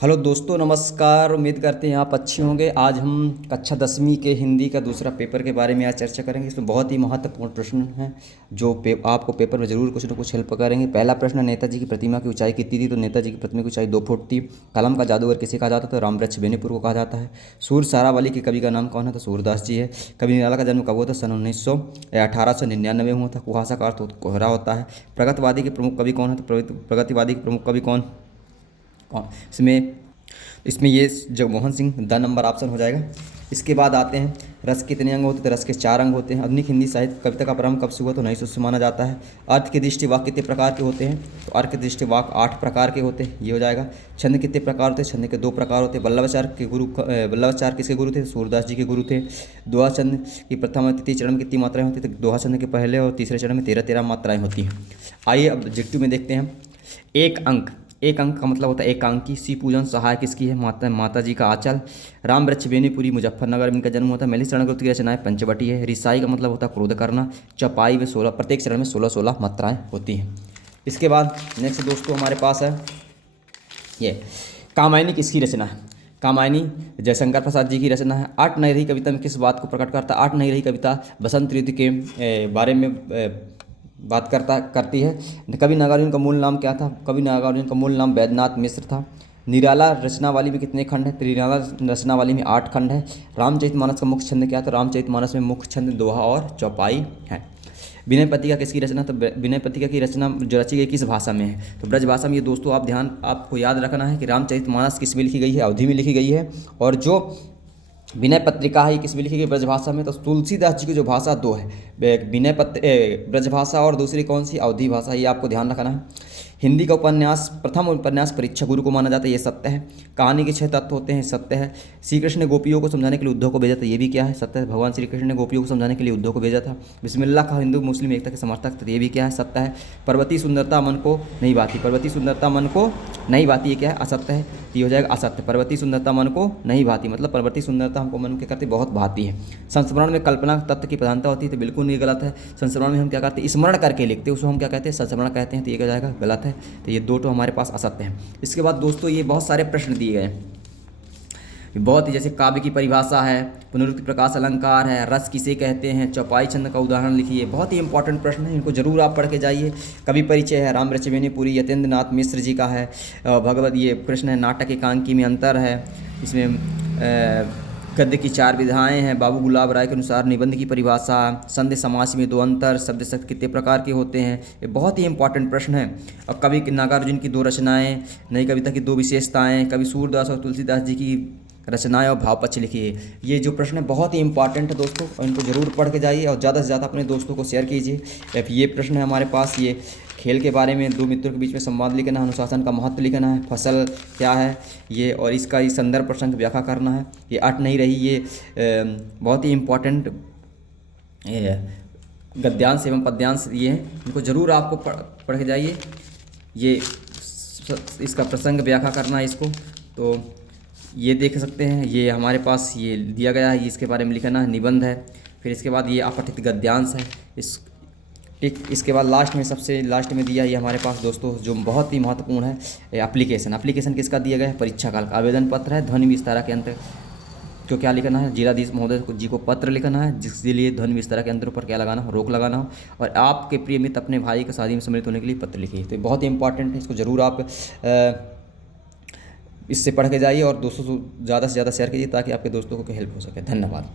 Hello दोस्तों, नमस्कार। उम्मीद करते हैं आप अच्छे होंगे। आज हम कक्षा 10वीं के हिंदी का दूसरा पेपर के बारे में आज चर्चा करेंगे। इसमें बहुत ही महत्वपूर्ण प्रश्न हैं जो आपको पेपर में ज़रूर कुछ ना कुछ हेल्प करेंगे। पहला प्रश्न, नेताजी की प्रतिमा की ऊंचाई कितनी थी? तो नेताजी की प्रतिमा की ऊंचाई 2 फुट थी। कलम का जादूगर किसे कहा जाता है? तो रामवृक्ष बेनीपुर को कहा जाता है। सूरसारावली के कवि का नाम कौन है? तो सूरदास जी है। कवि निराला का जन्म कब हुआ था? सन 1899 में हुआ था। कुहासा का अर्थ कोहरा होता है। प्रगतिवादी के प्रमुख कवि कौन है? तो प्रगतिवादी के प्रमुख कवि कौन कौन इसमें इसमें ये Jagmohan Singh, the number option हो जाएगा। इसके बाद आते हैं, रस के कितने अंग होते हैं? तो रस के 4 अंग होते हैं। आधुनिक हिंदी साहित्य कविता का प्रारंभ कब से हुआ? तो 1900 से माना जाता है। अर्थ के दृष्टि वाक्य कितने प्रकार के होते हैं? तो अर्थ के दृष्टि वाक्य 8 प्रकार के होते हैं, ये हो जाएगा। छंद कितने प्रकार होते हैं? छंद के 2 प्रकार होते हैं। वल्लभाचार्य किसके गुरु थे? सूरदास जी के गुरु थे। दोहा छंद की प्रथम और तृतीय चरण में कितनी मात्राएं होती है? तो दोहा छंद के पहले और तीसरे चरण में 13-13 मात्राएं होती हैं। आइए अब ऑब्जेक्टिव में देखते हैं। एक अंक का मतलब होता है एकांकी। सी पूजन सहाय किसकी है? माता जी का आंचल। रामवृक्ष बेनीपुरी मुजफ्फरनगर में इनका जन्म होता है। मैथिली शरण की रचनाएं पंचवटी है। रिसाई का मतलब होता है क्रोध करना। चौपाई में 16, प्रत्येक चरण में 16-16 मात्राएं होती हैं। इसके बाद नेक्स्ट दोस्तों हमारे पास है ये कामायनी किसकी रचना है? कामायनी जयशंकर प्रसाद जी की रचना है। आठ नई रही कविता में किस बात को प्रकट करता है? आठ नई रही कविता बसंत ऋतु के बारे में बात करती है। कवि नागार्जुन का मूल नाम क्या था? कवि नागार्जुन का मूल नाम वैद्यनाथ मिश्र था। निराला रचनावली में कितने खंड हैं? तो निराला रचनावली में 8 खंड है। रामचरितमानस का मुख्य छंद क्या था? तो रामचरितमानस में मुख्य छंद दोहा और चौपाई है। विनय पत्रिका किसकी रचना? तो विनय पत्रिका की रचना जो रची गई किस भाषा में है? तो ब्रज भाषा में। ये दोस्तों आपको याद रखना है कि रामचरितमानस किस में लिखी गई है? अवधि में लिखी गई है। और जो विनय पत्रिका है किस में लिखी गई? ब्रजभाषा में। तो तुलसीदास जी की जो भाषा 2 है, ब्रजभाषा और दूसरी कौन सी? अवधी भाषा। ये आपको ध्यान रखना है। हिंदी का प्रथम उपन्यास परीक्षा गुरु को माना जाता है, ये सत्य है। कहानी के 6 तत्व होते हैं, सत्य है। श्री कृष्ण ने गोपियों को समझाने के लिए उद्धव को भेजा था, ये भी क्या है? सत्य है। भगवान श्री कृष्ण ने गोपियों को समझाने के लिए उद्धव को भेजा था। बिस्मिल्लाह का हिंदू मुस्लिम एकता के समर्थक थे, ये भी क्या है? सत्य है। पर्वतीय सुंदरता मन को नहीं भाती। पर्वतीय सुंदरता मन को नहीं भाती, ये क्या है? असत्य है। ये हो जाएगा असत्य। पर्वतीय सुंदरता मन को नहीं भाती मतलब पर्वतीय सुंदरता हमको मन के करते बहुत भाती है। संस्मरण में कल्पना तत्व की प्रधानता होती है, तो बिल्कुल नहीं, गलत है। संस्मरण में हम क्या करते हैं? स्मरण करके लिखते हैं, उसको हम क्या कहते हैं? संस्मरण कहते हैं, तो ये क्या जाएगा? गलत है। तो ये 2 तो हमारे पास असत्य है। इसके बाद दोस्तों ये बहुत सारे प्रश्न दिए गए हैं, बहुत ही, जैसे काव्य की परिभाषा है, पुनरुक्ति प्रकाश अलंकार है, रस किसे कहते हैं, चौपाई छंद का उदाहरण लिखिए। बहुत ही इंपॉर्टेंट प्रश्न है, इनको जरूर आप पढ़ के जाइए। कवि परिचय है, रामवृक्ष बेनीपुरी यतेंद्र नाथ मिश्र जी का है। भगवत ये प्रश्न है, नाटक एकांकी में अंतर है। इसमें गद्य की 4 विधाएं हैं। बाबू गुलाब राय के अनुसार निबंध की परिभाषा, संधि समास में 2 अंतर, शब्द शब्द कितने प्रकार के होते हैं। ये बहुत ही इंपॉर्टेंट प्रश्न है। और कवि नागार्जुन की 2 रचनाएं, नई कविता की 2 विशेषताएं, कवि सूरदास और तुलसीदास जी की रचनाएं और भाव पक्ष लिखिए। ये जो प्रश्न है बहुत ही इंपॉर्टेंट है दोस्तों, और इनको जरूर पढ़ के जाइए और ज़्यादा से ज़्यादा अपने दोस्तों को शेयर कीजिए। अब ये प्रश्न है हमारे पास, ये खेल के बारे में 2 मित्रों के बीच में संवाद लिखना है, अनुशासन का महत्व लिखना है, फसल क्या है ये, और इसका ये संदर्भ प्रसंग व्याख्या करना है। ये अट नहीं रही, ये बहुत ही इम्पॉर्टेंट गद्यांश एवं पद्यांश ये हैं, इनको जरूर आपको पढ़ के जाइए। ये इसका प्रसंग व्याख्या करना है इसको, तो ये देख सकते हैं। ये हमारे पास ये दिया गया है, इसके बारे में लिखना है, निबंध है। फिर इसके बाद ये अपठित गद्यांश है ठीक। इसके बाद सबसे लास्ट में दिया ये हमारे पास दोस्तों जो बहुत ही महत्वपूर्ण है, एप्लीकेशन किसका दिया गया है? परीक्षा काल का आवेदन पत्र है। ध्वनि विस्तारा के अंतर तो क्या लिखना है? जिलाधीश महोदय जी को पत्र लिखना है, जिसके लिए ध्वनि विस्तारा के अंतरों पर क्या लगाना हो? रोक लगाना हो। और आपके प्रिय मित्र अपने भाई को शादी में सम्मिलित होने के लिए पत्र लिखिए। तो बहुत ही इंपॉर्टेंट है, इसको ज़रूर आप इससे पढ़ के जाइए और दोस्तों से ज़्यादा शेयर कीजिए ताकि आपके दोस्तों को हेल्प हो सके। धन्यवाद।